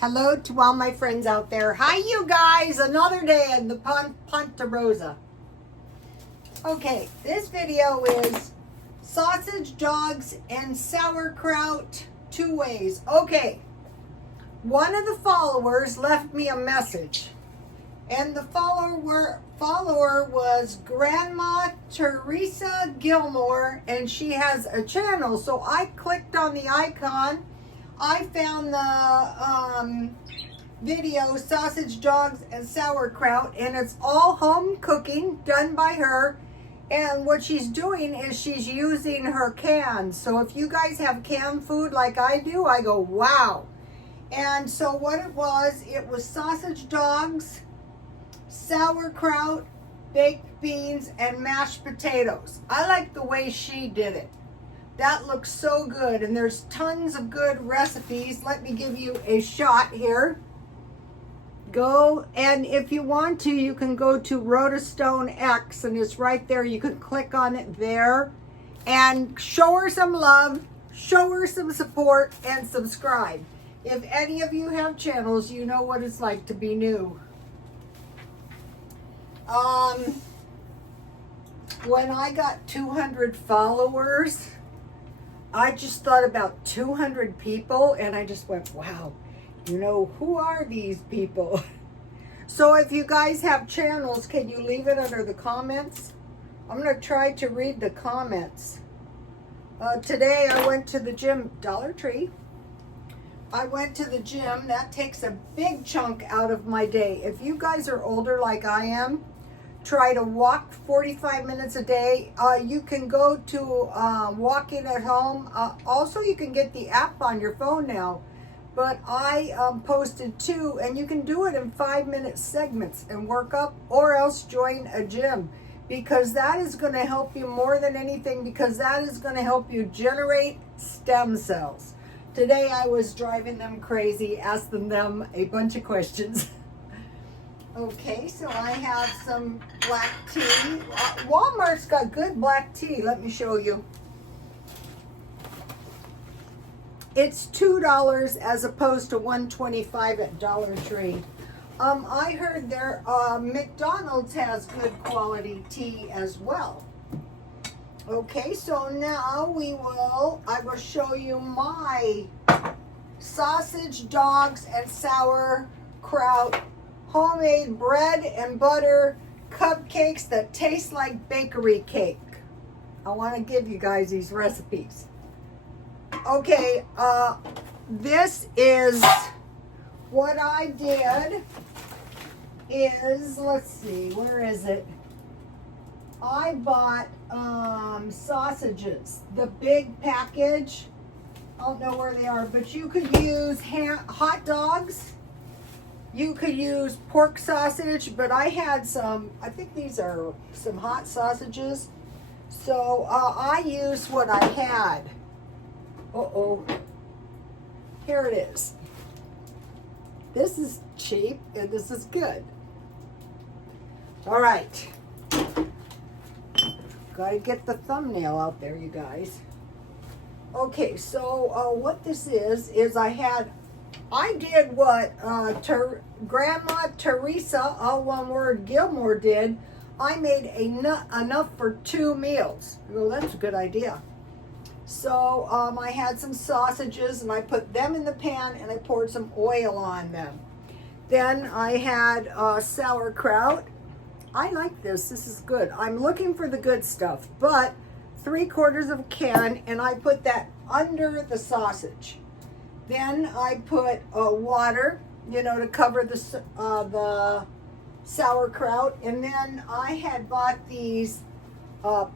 Hello to all my friends out there. Hi, you guys. Another day in the Ponderosa. Okay, this video is sausage dogs and sauerkraut 2 ways. Okay, one of the followers left me a message, and the follower was Grandma Teresa Gilmore, and she has a channel. So I clicked on the icon. I found the video, Sausage Dogs and Sauerkraut, and it's all home cooking done by her. And what she's doing is she's using her cans. So if you guys have canned food like I do, I go, wow. And so what it was sausage dogs, sauerkraut, baked beans, and mashed potatoes. I like the way she did it. That looks so good, and there's tons of good recipes. Let me give you a shot here. Go, and if you want to, you can go to Rotostone X, and it's right there. You can click on it there, and show her some love, show her some support, and subscribe. If any of you have channels, you know what it's like to be new. When I got 200 followers, I just thought about 200 people, and I just went, wow, you know, who are these people? So if you guys have channels, can you leave it under the comments? I'm going to try to read the comments. Today I went to the gym, Dollar Tree. I went to the gym. That takes a big chunk out of my day. If you guys are older like I am, try to walk 45 minutes a day. You can go to walking at home. Also, you can get the app on your phone now. But I posted 2, and you can do it in 5-minute segments and work up, or else join a gym, because that is going to help you more than anything, because that is going to help you generate stem cells. Today I was driving them crazy, asking them a bunch of questions. Okay, so I have some black tea. Walmart's got good black tea. Let me show you. It's $2 as opposed to $1.25 at Dollar Tree. I heard their McDonald's has good quality tea as well. Okay, so now I will show you my sausage dogs and sauerkraut homemade bread and butter cupcakes that taste like bakery cake. I want to give you guys these recipes. Okay, this is what I did is, let's see, where is it? I bought sausages, the big package. I don't know where they are, but you could use hot dogs. You could use pork sausage, but I had some, I think these are some hot sausages. So I used what I had. Uh-oh. Here it is. This is cheap, and this is good. All right. Got to get the thumbnail out there, you guys. Okay, so what this is I did what Grandma Teresa, all one word, Gilmore did. I made enough for 2 meals. Well, that's a good idea. So I had some sausages, and I put them in the pan, and I poured some oil on them. Then I had sauerkraut. I like this. This is good. I'm looking for the good stuff, but 3/4 of a can, and I put that under the sausage. Then I put water, you know, to cover the sauerkraut. And then I had bought these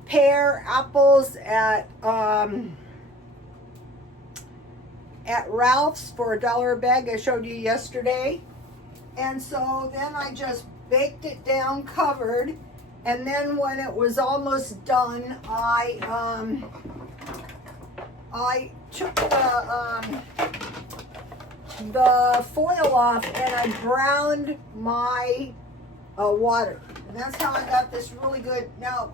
pear apples at Ralph's for $1 a bag. I showed you yesterday. And so then I just baked it down, covered. And then when it was almost done, I took the foil off, and I browned my water. And that's how I got this really good. Now,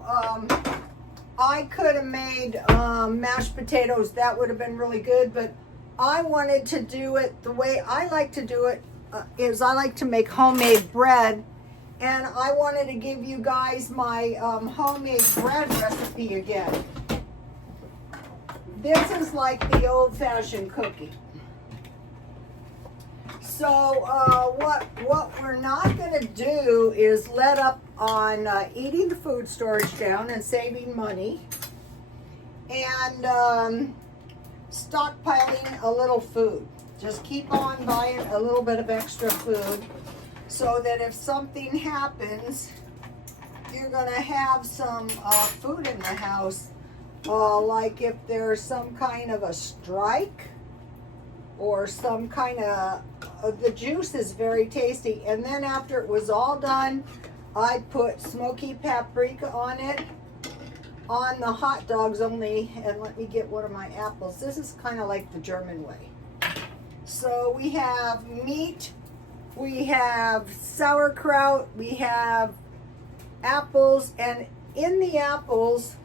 I could have made mashed potatoes. That would have been really good, but I wanted to do it the way I like to do it is I like to make homemade bread, and I wanted to give you guys my homemade bread recipe again. This is like the old-fashioned cookie. So what we're not going to do is let up on eating the food storage down and saving money, and stockpiling a little food. Just keep on buying a little bit of extra food so that if something happens, you're going to have some food in the house. Like if there's some kind of a strike or some kind of, the juice is very tasty. And then after it was all done, I put smoky paprika on it, on the hot dogs only. And let me get one of my apples. This is kind of like the German way. So we have meat, we have sauerkraut, we have apples, and in the apples,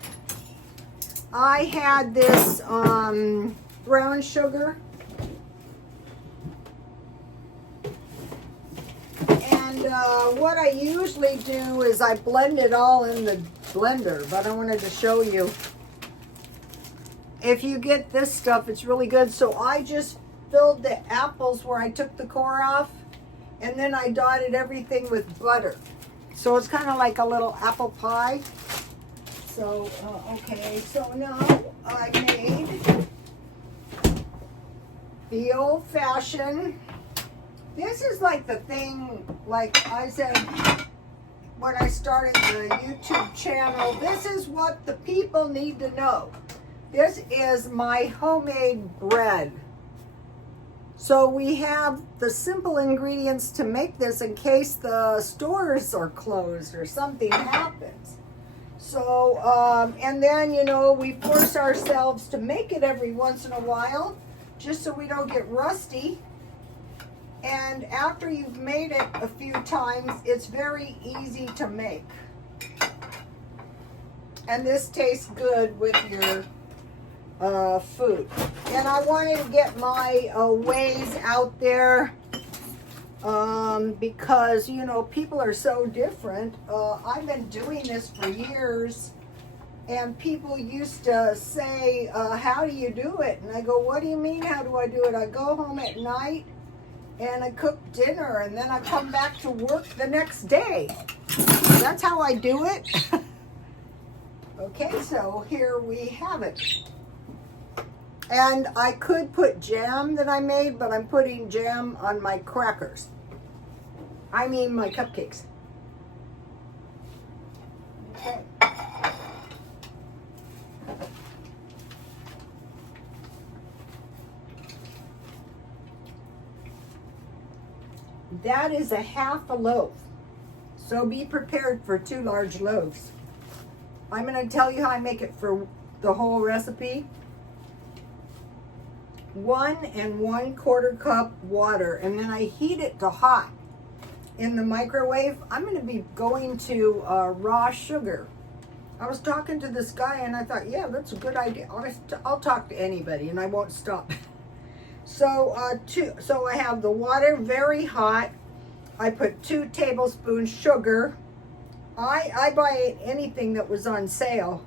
I had this brown sugar, and what I usually do is I blend it all in the blender, but I wanted to show you. If you get this stuff, it's really good. So I just filled the apples where I took the core off, and then I dotted everything with butter. So it's kind of like a little apple pie. So, okay, so now I made the old-fashioned. This is like the thing, like I said when I started the YouTube channel, this is what the people need to know. This is my homemade bread. So we have the simple ingredients to make this in case the stores are closed or something happens. So, and then, you know, we force ourselves to make it every once in a while, just so we don't get rusty. And after you've made it a few times, it's very easy to make. And this tastes good with your food. And I wanted to get my ways out there because, you know, people are so different. I've been doing this for years, and people used to say, how do you do it? And I go, what do you mean, how do I do it? I go home at night and I cook dinner, and then I come back to work the next day. That's how I do it. Okay, so here we have it. And I could put jam that I made, but I'm putting jam on my crackers. I mean my cupcakes. Okay. That is a half a loaf. So be prepared for 2 large loaves. I'm going to tell you how I make it for the whole recipe. 1 1/4 cup water, and then I heat it to hot in the microwave. I'm going to be going to raw sugar. I was talking to this guy, and I thought, yeah, that's a good idea. I'll talk to anybody, and I won't stop. So, so I have the water very hot. I put 2 tablespoons sugar. I buy anything that was on sale.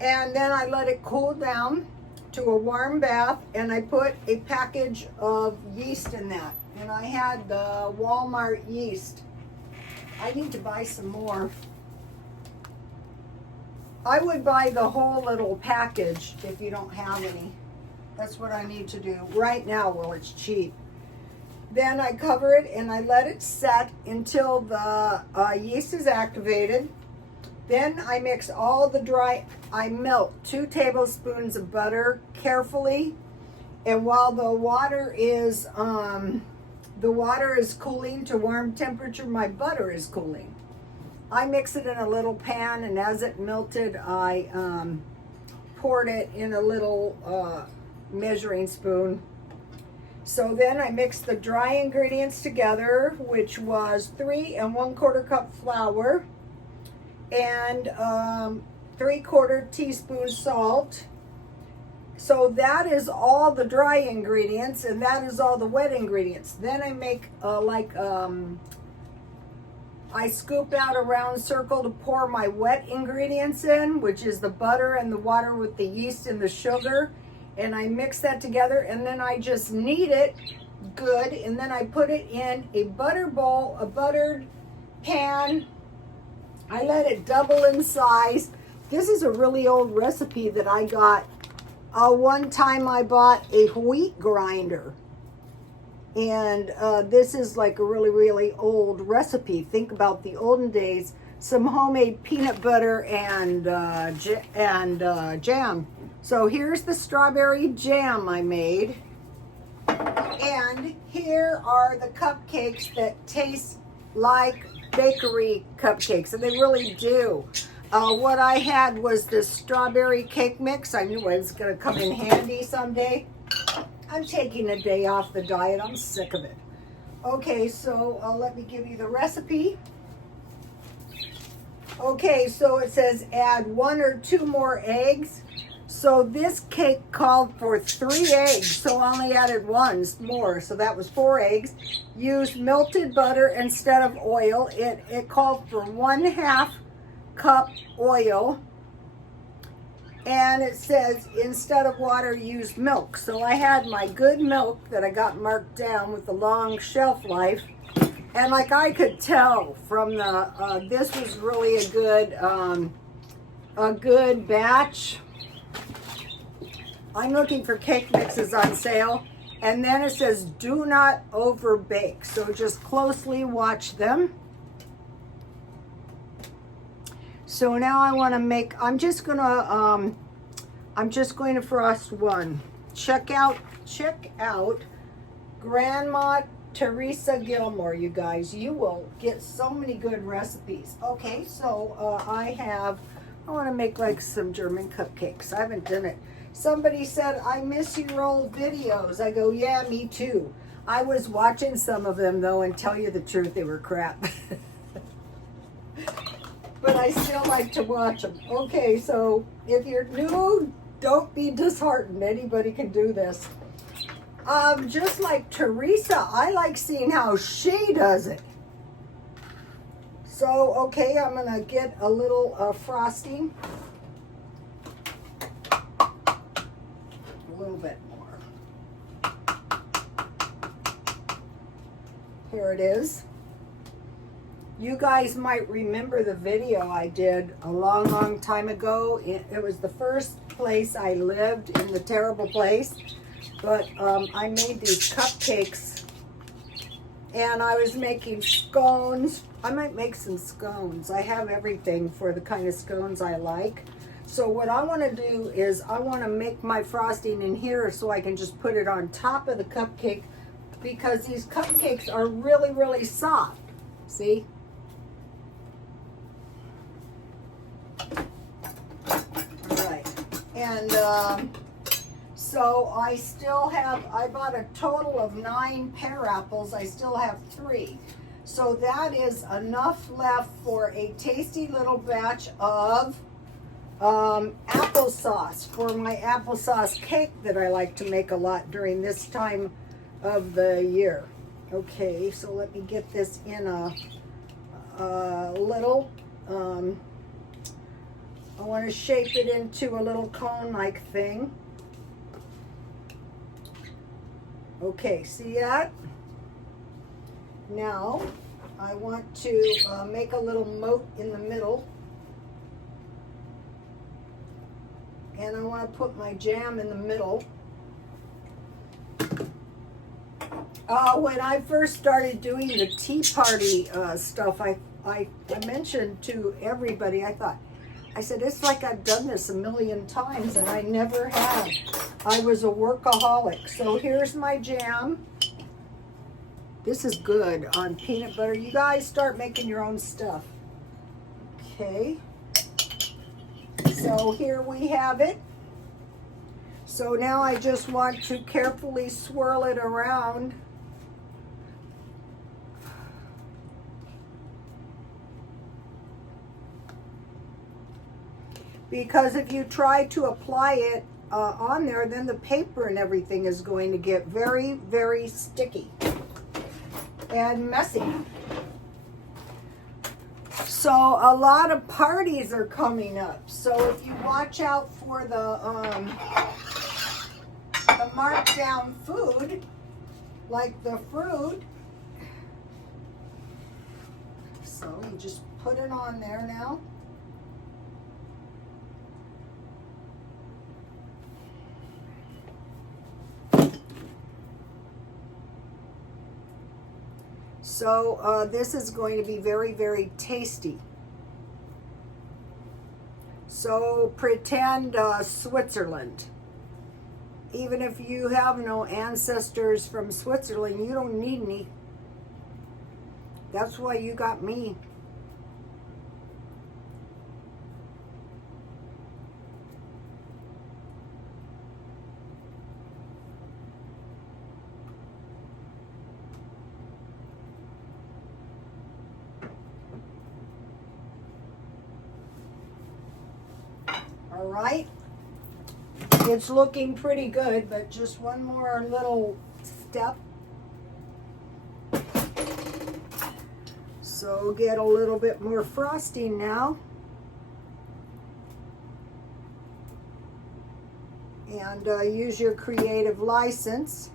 And then I let it cool down to a warm bath, and I put a package of yeast in that. And I had the Walmart yeast. I need to buy some more. I would buy the whole little package if you don't have any. That's what I need to do right now while it's cheap. Then I cover it and I let it set until the yeast is activated. Then I mix all the I melt 2 tablespoons of butter carefully. And while the water is cooling to warm temperature, my butter is cooling. I mix it in a little pan, and as it melted, I poured it in a little measuring spoon. So then I mixed the dry ingredients together, which was 3 1/4 cup flour and 3/4 teaspoon salt, So that is all the dry ingredients, and that is all the wet ingredients. Then I make I scoop out a round circle to pour my wet ingredients in, which is the butter and the water with the yeast and the sugar. And I mix that together, and then I just knead it good, and then I put it in a butter bowl, a buttered pan. I let it double in size. This is a really old recipe that I got. One time I bought a wheat grinder, and this is like a really, really old recipe. Think about the olden days, some homemade peanut butter and jam. So here's the strawberry jam I made, and here are the cupcakes that taste like bakery cupcakes, and they really do. What I had was this strawberry cake mix. I knew it was going to come in handy someday. I'm taking a day off the diet. I'm sick of it. Okay, so let me give you the recipe. Okay, so it says add 1 or 2 more eggs. So this cake called for 3 eggs, so I only added 1 more, so that was 4 eggs. Use melted butter instead of oil. It called for 1/2 cup oil, and it says instead of water use milk. So I had my good milk that I got marked down with the long shelf life, and like I could tell from the this was really a good batch. I'm looking for cake mixes on sale, and then it says do not over bake, so just closely watch them. So now I want to make, I'm just going to frost 1. Check out Grandma Teresa Gilmore, you guys. You will get so many good recipes. Okay, so I want to make like some German cupcakes. I haven't done it. Somebody said, I miss your old videos. I go, yeah, me too. I was watching some of them though, and tell you the truth, they were crap. But I still like to watch them. Okay, so if you're new, don't be disheartened. Anybody can do this. Just like Teresa, I like seeing how she does it. So, okay, I'm going to get a little frosting. A little bit more. Here it is. You guys might remember the video I did a long, long time ago. It was the first place I lived in the terrible place. But I made these cupcakes, and I was making scones. I might make some scones. I have everything for the kind of scones I like. So what I want to do is I want to make my frosting in here so I can just put it on top of the cupcake, because these cupcakes are really, really soft. See? And so I still have, I bought a total of 9 pear apples. I still have 3. So that is enough left for a tasty little batch of applesauce for my applesauce cake that I like to make a lot during this time of the year. Okay, so let me get this in a little, I want to shape it into a little cone-like thing. Okay, see that? Now, I want to make a little moat in the middle. And I want to put my jam in the middle. When I first started doing the tea party stuff, I mentioned to everybody, I said, it's like I've done this a million times, and I never have. I was a workaholic. So here's my jam. This is good on peanut butter. You guys start making your own stuff. Okay. So here we have it. So now I just want to carefully swirl it around. Because if you try to apply it on there, then the paper and everything is going to get very, very sticky and messy. So a lot of parties are coming up. So if you watch out for the marked down food, like the fruit, so you just put it on there now. So this is going to be very, very tasty. So pretend Switzerland. Even if you have no ancestors from Switzerland, you don't need any. That's why you got me. All right, it's looking pretty good, but just one more little step. So get a little bit more frosting now. And use your creative license.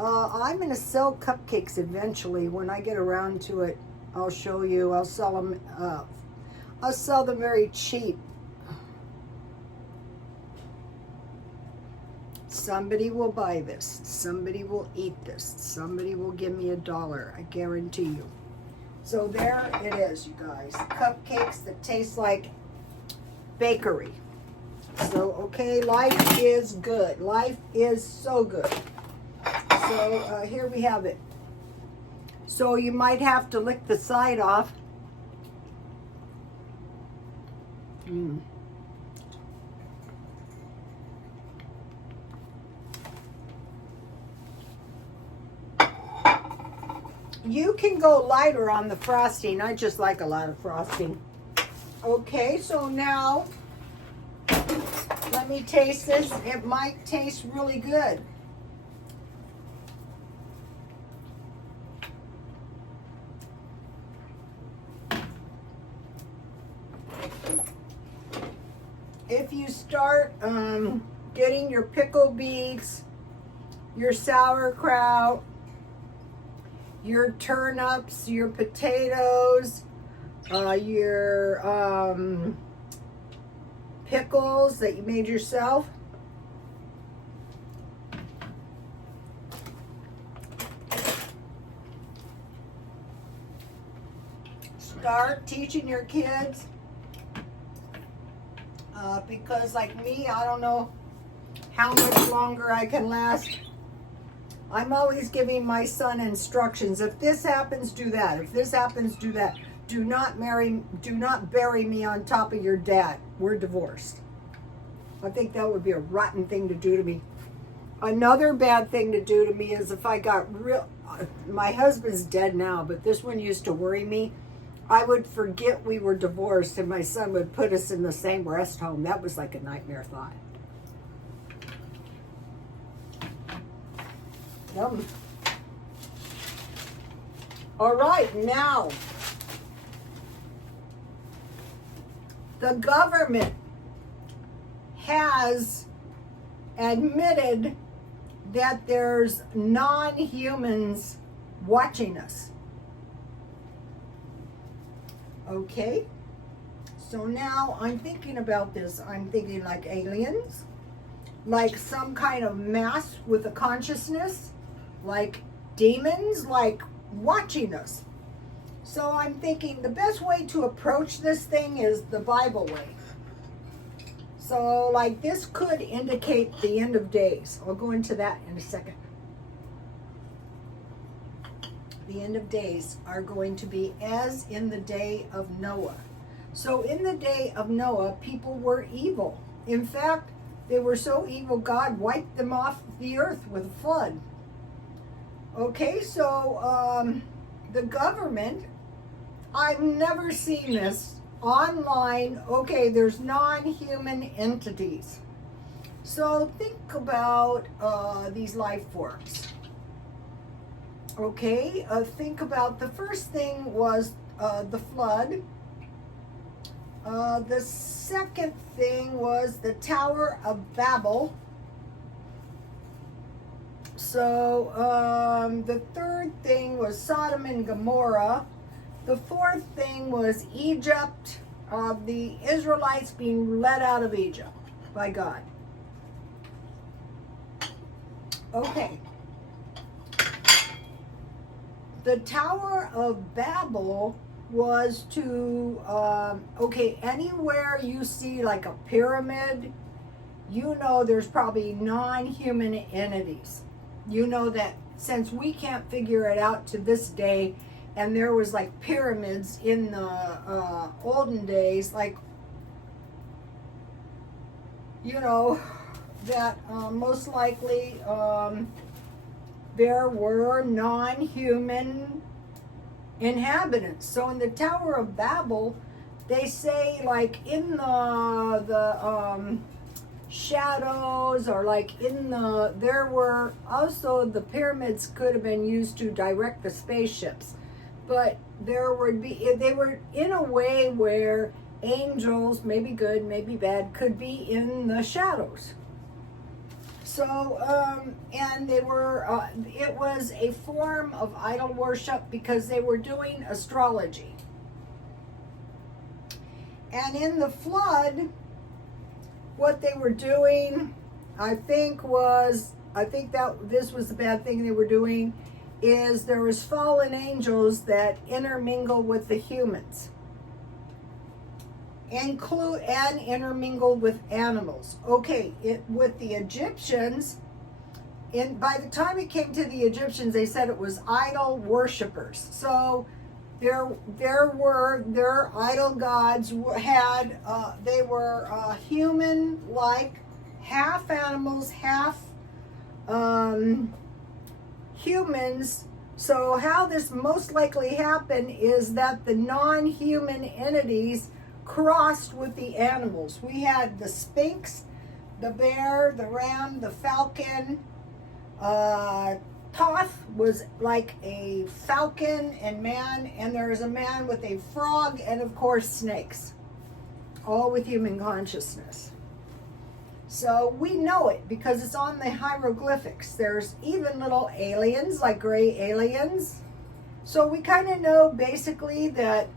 I'm going to sell cupcakes eventually. When I get around to it, I'll show you. I'll sell them. I'll sell them very cheap. Somebody will buy this. Somebody will eat this. Somebody will give me $1. I guarantee you. So there it is, you guys. Cupcakes that taste like bakery. So, okay, life is good. Life is so good. So here we have it. So you might have to lick the side off. You can go lighter on the frosting. I just like a lot of frosting. Okay, so now let me taste this. It might taste really good. If you start getting your pickle beets, your sauerkraut, your turnips, your potatoes, your pickles that you made yourself. Start teaching your kids because like me, I don't know how much longer I can last. I'm always giving my son instructions. If this happens, do that. If this happens, do that. Do not bury me on top of your dad. We're divorced. I think that would be a rotten thing to do to me. Another bad thing to do to me is if I got my husband's dead now, but this one used to worry me. I would forget we were divorced and my son would put us in the same rest home. That was like a nightmare thought. Yum. All right, now the government has admitted that there's non-humans watching us. Okay, so now I'm thinking about this. I'm thinking like aliens, like some kind of mass with a consciousness, like demons, like watching us. So I'm thinking the best way to approach this thing is the Bible way. So like this could indicate the end of days. I'll go into that in a second. The end of days are going to be as in the day of Noah. So in the day of Noah, people were evil. In fact, they were so evil, God wiped them off the earth with a flood. Okay, so the government, I've never seen this online. Okay, there's non-human entities. So think about these life forms. Okay, think about the first thing was the flood. The second thing was the Tower of Babel. So the third thing was Sodom and Gomorrah. The fourth thing was Egypt, the Israelites being led out of Egypt by God. Okay. The Tower of Babel was to, anywhere you see like a pyramid, you know there's probably non-human entities. You know that since we can't figure it out to this day, and there was like pyramids in the olden days, like, you know, that most likely there were non-human inhabitants. So in the Tower of Babel, they say like in the shadows, or like in there were also, the pyramids could have been used to direct the spaceships, but they were in a way where angels, maybe good, maybe bad, could be in the shadows. So, and they were, it was a form of idol worship because they were doing astrology. And in the flood, what they were doing, I think that this was the bad thing they were doing, is there was fallen angels that intermingle with the humans. And intermingled with animals. Okay, with the Egyptians, by the time it came to the Egyptians, they said it was idol worshippers. So their idol gods they were human-like, half animals, half humans. So how this most likely happened is that the non-human entities crossed with the animals. We had the Sphinx, the bear, the ram, the falcon. Thoth was like a falcon and man, and there is a man with a frog, and of course snakes, all with human consciousness. So we know it because it's on the hieroglyphics. There's even little aliens, like gray aliens. So we kind of know basically that,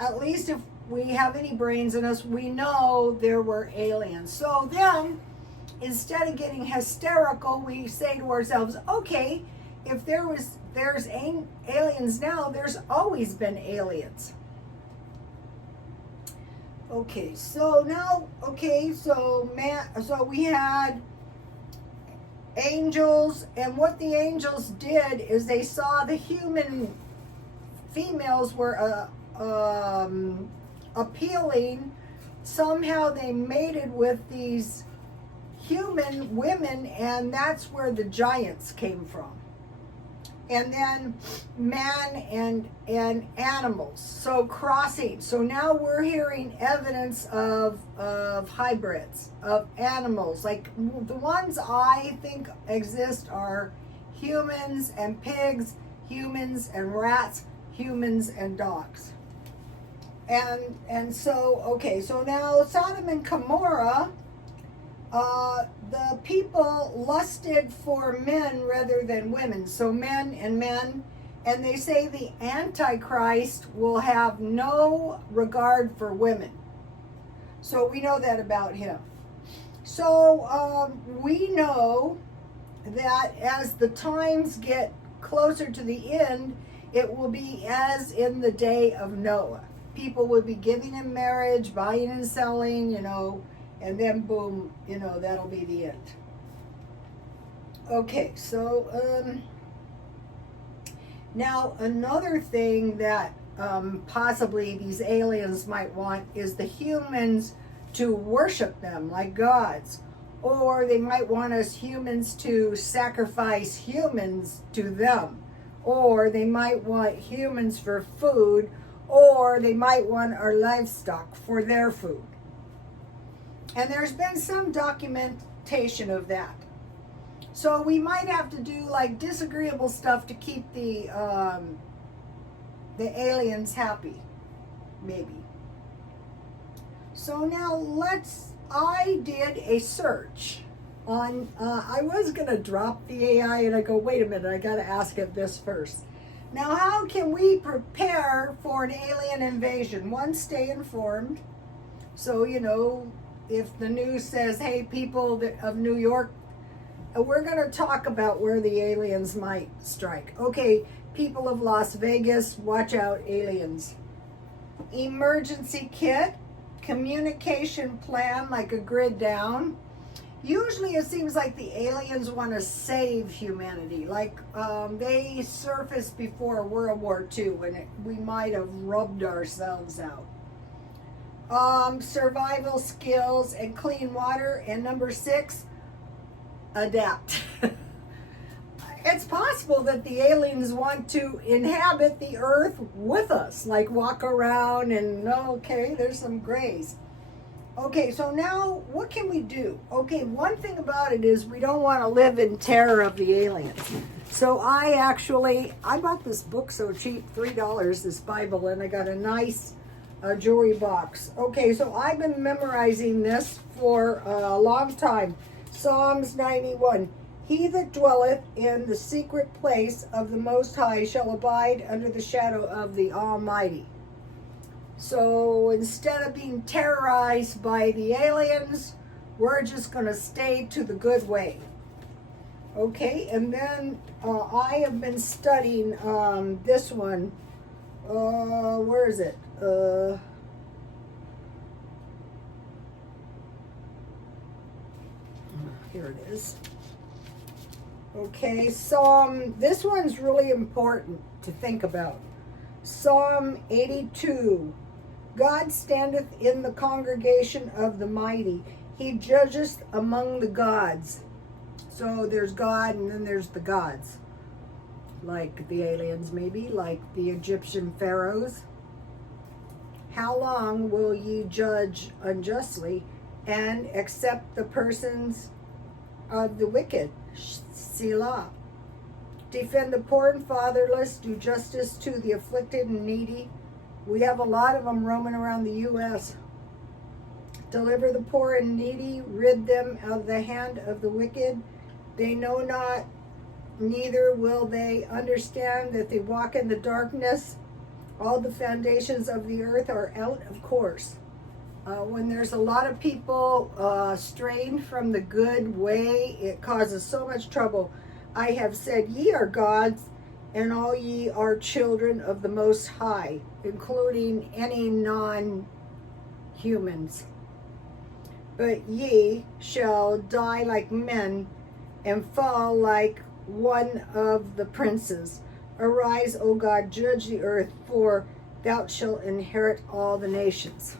at least if we have any brains in us, we know there were aliens. So then, instead of getting hysterical, we say to ourselves, okay, if there's aliens now, there's always been aliens. Okay, so now, so we had angels, and what the angels did is they saw the human females were appealing. Somehow they mated with these human women, and that's where the giants came from. And then man and animals, so crossing. So now we're hearing evidence of hybrids, of animals. Like the ones I think exist are humans and pigs, humans and rats, humans and dogs. And so, okay, so now Sodom and Gomorrah, the people lusted for men rather than women. So men, and they say the Antichrist will have no regard for women. So we know that about him. So we know that as the times get closer to the end, it will be as in the day of Noah. People will be giving in marriage, buying and selling, and then boom, that'll be the end. Okay, so now another thing that possibly these aliens might want is the humans to worship them like gods, or they might want us humans to sacrifice humans to them, or they might want humans for food, or they might want our livestock for their food. And there's been some documentation of that. So we might have to do like disagreeable stuff to keep the aliens happy, maybe. So now I did a search on, I was going to drop the AI and I go, wait a minute, I got to ask it this first. Now, how can we prepare for an alien invasion? One, stay informed. So, you know, if the news says, hey, people of New York, we're going to talk about where the aliens might strike. Okay, people of Las Vegas, watch out, aliens. Emergency kit, communication plan, like a grid down. Usually it seems like the aliens want to save humanity. Like they surfaced before World War II when we might have rubbed ourselves out. Survival skills and clean water. And number 6, adapt. It's possible that the aliens want to inhabit the earth with us, like walk around and, okay, there's some grays. Okay, so now what can we do? Okay, one thing about it is we don't want to live in terror of the aliens. So I bought this book so cheap, $3, this Bible, and I got a nice jewelry box. Okay, so I've been memorizing this for a long time. Psalms 91. He that dwelleth in the secret place of the Most High shall abide under the shadow of the Almighty. So instead of being terrorized by the aliens, we're just going to stay to the good way. Okay, and then I have been studying this one. Where is it? Here it is. Okay, this one's really important to think about. Psalm 82. God standeth in the congregation of the mighty. He judgeth among the gods. So there's God and then there's the gods. Like the aliens maybe, like the Egyptian pharaohs. How long will ye judge unjustly and accept the persons of the wicked? Selah. Defend the poor and fatherless. Do justice to the afflicted and needy. We have a lot of them roaming around the U.S. Deliver the poor and needy. Rid them of the hand of the wicked. They know not, neither will they understand that they walk in the darkness. All the foundations of the earth are out of course. When there's a lot of people straying from the good way, it causes so much trouble. I have said, ye are gods, and all ye are children of the Most High, including any non-humans. But ye shall die like men, and fall like one of the princes. Arise, O God, judge the earth, for thou shalt inherit all the nations.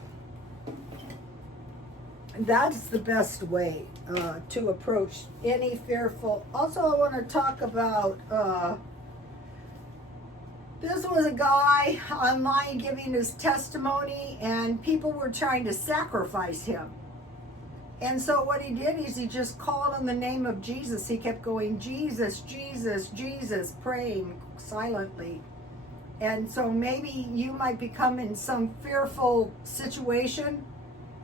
That's the best way to approach any fearful. Also, I want to talk about, this was a guy online giving his testimony, and people were trying to sacrifice him. And so what he did is he just called on the name of Jesus. He kept going, Jesus, Jesus, Jesus, praying silently. And so maybe you might become in some fearful situation,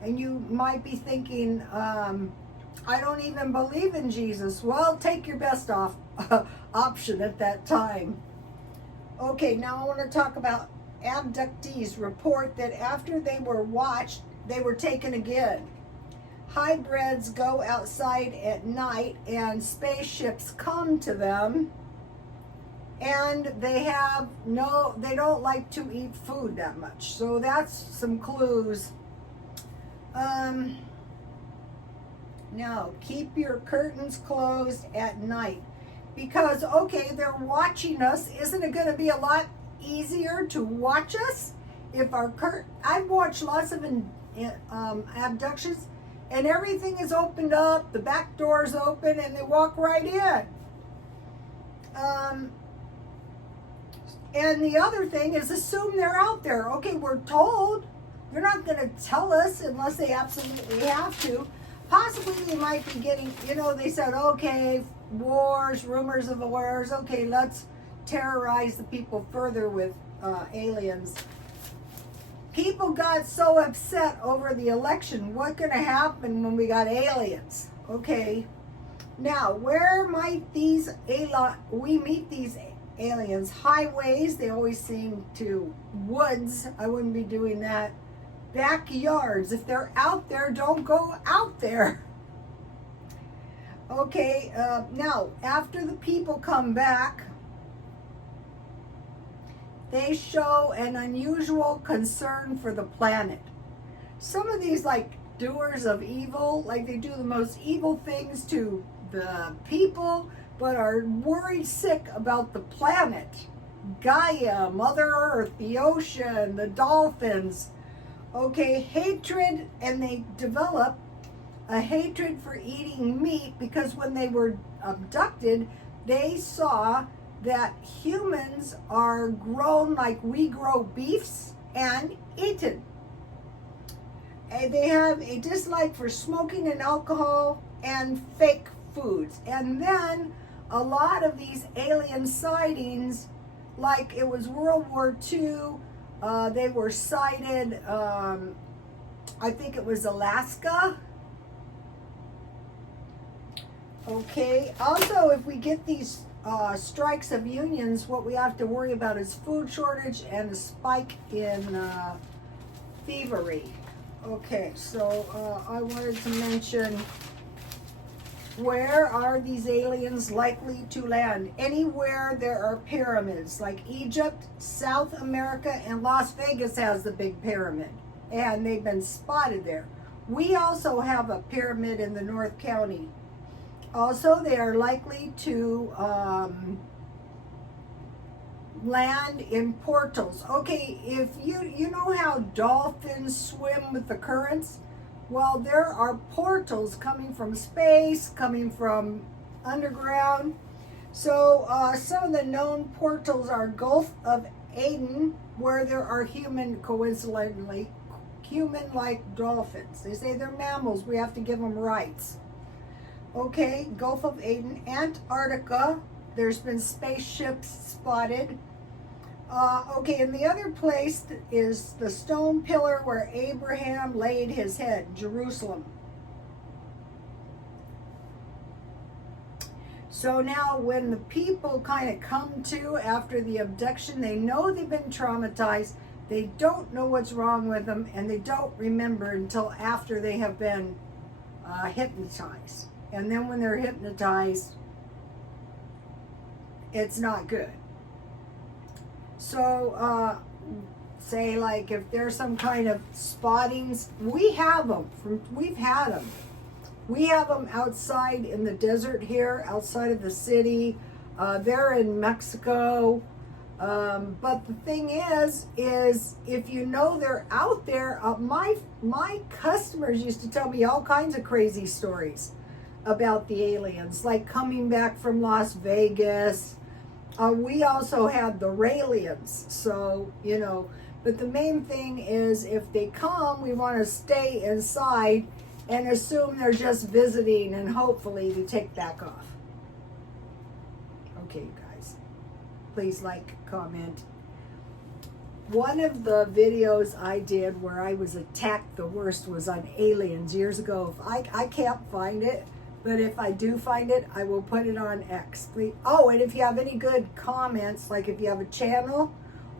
and you might be thinking, I don't even believe in Jesus. Well, take your best option at that time. Okay, now I want to talk about abductees. Report that after they were watched, they were taken again. Hybrids go outside at night and spaceships come to them, and they don't like to eat food that much. So that's some clues. No, keep your curtains closed at night, because okay, they're watching us. Isn't it going to be a lot easier to watch us if our I've watched lots of abductions, and everything is opened up, the back door is open, and they walk right in. And the other thing is, assume they're out there. Okay, we're told They're not going to tell us unless they absolutely have to. Possibly they might be getting, they said, okay, wars, rumors of wars. Okay, let's terrorize the people further with aliens. People got so upset over the election. What's going to happen when we got aliens? Okay. Now, where might we meet these aliens? Highways, they always seem to. Woods, I wouldn't be doing that. Backyards, if they're out there, don't go out there. Okay, now, after the people come back, they show an unusual concern for the planet. Some of these, like, doers of evil, like they do the most evil things to the people, but are worried sick about the planet. Gaia, Mother Earth, the ocean, the dolphins. Okay, hatred, and they develop a hatred for eating meat because when they were abducted, they saw that humans are grown like we grow beefs and eaten. And they have a dislike for smoking and alcohol and fake foods. And then a lot of these alien sightings, like it was World War II, they were sighted, I think it was Alaska. Okay, also if we get these strikes of unions, what we have to worry about is food shortage and a spike in thievery. Okay, so I wanted to mention, where are these aliens likely to land? Anywhere there are pyramids, like Egypt, South America, and Las Vegas has the big pyramid, and they've been spotted there. We also have a pyramid in the North County. Also, they are likely to land in portals. Okay, if you know how dolphins swim with the currents? Well, there are portals coming from space, coming from underground. So some of the known portals are Gulf of Aden, where there are coincidentally, human-like dolphins. They say they're mammals. We have to give them rights. Okay, Gulf of Aden. Antarctica, there's been spaceships spotted. Okay, and the other place is the stone pillar where Abraham laid his head, Jerusalem. So now when the people kind of come to after the abduction, they know they've been traumatized, they don't know what's wrong with them, and they don't remember until after they have been hypnotized. And then when they're hypnotized, it's not good. So, say like if there's some kind of spottings, we have them. We've had them. We have them outside in the desert here, outside of the city. They're in Mexico. But the thing is if you know they're out there, my customers used to tell me all kinds of crazy stories about the aliens, like coming back from Las Vegas. We also had the Raelians, so, but the main thing is if they come, we want to stay inside and assume they're just visiting and hopefully to take back off. Okay, you guys, please like, comment. One of the videos I did where I was attacked the worst was on aliens years ago. I can't find it. But if I do find it, I will put it on X. Please. Oh, and if you have any good comments, like if you have a channel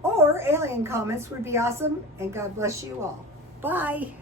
or alien comments, would be awesome. And God bless you all. Bye.